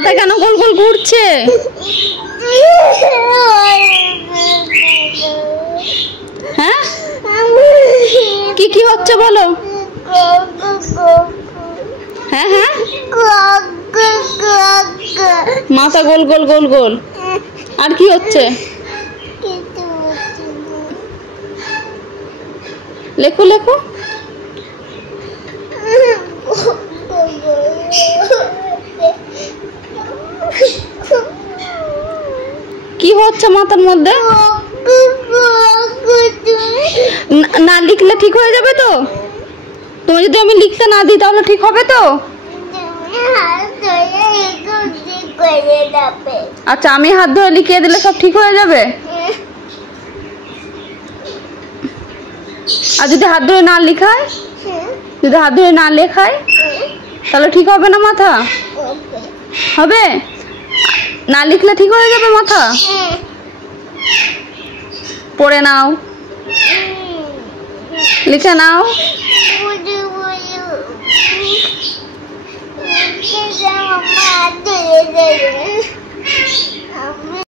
মাথা কেন গোল গোল ঘুরছে? হ্যাঁ, কি কি হচ্ছে বলো? হ্যাঁ হ্যাঁ, মাথা গোল গোল গোল গোল। আর কি হচ্ছে? লেখো লেখো। কি হচ্ছে মাথার মধ্যে? না লিখলে ঠিক হয়ে যাবে তো? তুমি যদি আমি লিখতে না দিই তাহলে ঠিক হবে তো? আচ্ছা, আমি হাত ধরে লিখিয়ে দিলে সব ঠিক হয়ে যাবে? আর যদি হাত ধরে না লেখায়, যদি হাত ধরে না লেখায় তাহলে ঠিক হবে না মাথা? হবে না লিখলে ঠিক হয়ে যাবে মাথা? পড়ে নাও, লিখে নাও।